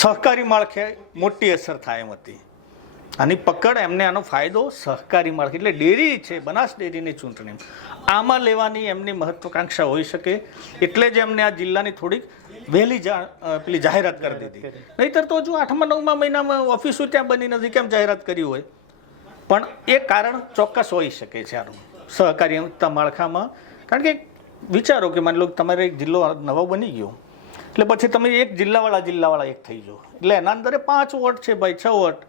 સહકારી માળખે મોટી અસર થાય એમ હતી. આની પકડ એમને આનો ફાયદો સહકારી માળખે એટલે ડેરી છે, બનાસ ડેરીની ચૂંટણી આમાં લેવાની એમની મહત્વાકાંક્ષા હોઈ શકે, એટલે જ એમને આ જિલ્લાની થોડીક વહેલી પેલી જાહેરાત કરી દીધી. નહીંતર તો હજુ 8મા 9મા મહિનામાં ઓફિસો ત્યાં બની નથી, કેમ જાહેરાત કરી હોય? પણ એ કારણ ચોક્કસ હોઈ શકે છે આનું સહકારી માળખામાં. કારણ કે વિચારો કે માની લો તમારે એક જિલ્લો નવો બની ગયો એટલે પછી તમે એક જિલ્લાવાળા એક થઈ જાઓ એટલે એના અંદર 5 વોટ છે ભાઈ, 6 વોટ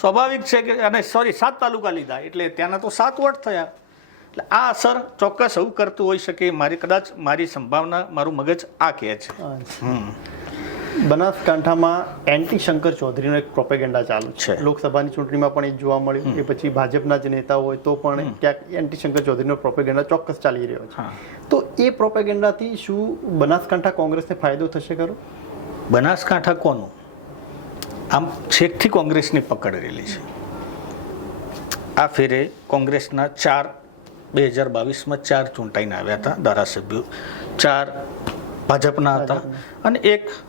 સ્વાભાવિક છે કે, અને 7 તાલુકા લીધા એટલે ત્યાંના તો 7 વોટ થયા. એટલે આ અસર ચોક્કસ એવું કરતું હોઈ શકે. મારી સંભાવના, મારું મગજ આ કહે છે. બનાસકાંઠામાં એન્ટી શંકર ચૌધરીનો એક પ્રોપેગેન્ડા ચાલુ છે. લોકસભાની ચૂંટણીમાં પણ એ જોવા મળ્યું, એ પછી ભાજપના જ નેતા હોય તો પણ ક્યાંક એન્ટી શંકર ચૌધરીનો પ્રોપેગેન્ડા ચોક્કસ ચાલી રહ્યો છે. તો એ પ્રોપેગેન્ડાથી શું બનાસકાંઠા કોંગ્રેસને ફાયદો થશે ખરો? બનાસકાંઠા કોનું? આમ છેકથી કોંગ્રેસની પકડ રહેલી છે. આ ફેરે કોંગ્રેસના 2022માં 4 ચૂંટાઈને આવ્યા હતા ધારાસભ્યો, 4 ભાજપના હતા અને 1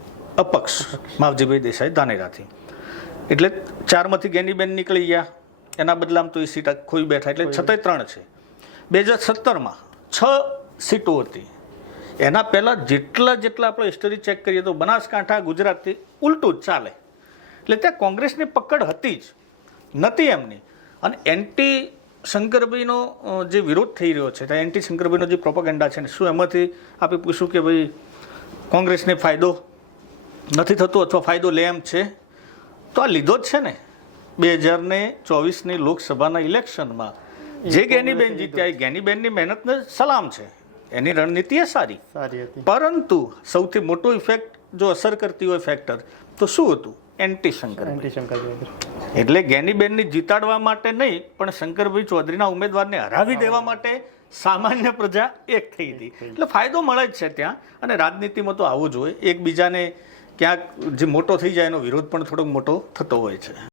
અપક્ષ માવજીભાઈ દેસાઈ ધાનેરાથી. એટલે 4માંથી ગેનીબેન નીકળી ગયા, એના બદલામાં તો એ સીટ ખોઈ બેઠા, એટલે 36 છે. 2017માં 6 સીટો હતી. એના પહેલાં જેટલા આપણે હિસ્ટરી ચેક કરીએ તો બનાસકાંઠા ગુજરાતથી ઉલટું જ ચાલે. એટલે ત્યાં કોંગ્રેસની પકડ હતી જ નથી એમની. અને એન્ટી શંકરભાઈનો જે વિરોધ થઈ રહ્યો છે, ત્યાં એન્ટી શંકરભાઈનો જે પ્રોપેગેન્ડા છે ને, શું એમાંથી આપણે પૂછ્યું કે ભાઈ કોંગ્રેસને ફાયદો નથી થતો અથવા ફાયદો લે એમ છે? તો આ લીધો જ છે ને 2024ની લોકસભાના ઇલેક્શનમાં જે ગેનીબેન જીત્યા, એ ગેનીબેનની મહેનતને સલામ છે, એની રણનીતિ એ સારી હતી. પરંતુ સૌથી મોટો ઇફેક્ટ જો અસર કરતી હોય ફેક્ટર તો શું હતું? એન્ટી શંકર. એટલે ગેનીબેનની જીતાડવા માટે નહીં, પણ શંકરભાઈ ચૌધરીના ઉમેદવારને હરાવી દેવા માટે સામાન્ય પ્રજા એક થઈ હતી. એટલે ફાયદો મળે જ છે ત્યાં. અને રાજનીતિમાં તો આવું જ હોય, એકબીજાને ક્યાંક જે મોટો થઈ જાય એનો વિરોધ પણ થોડોક મોટો થતો હોય છે.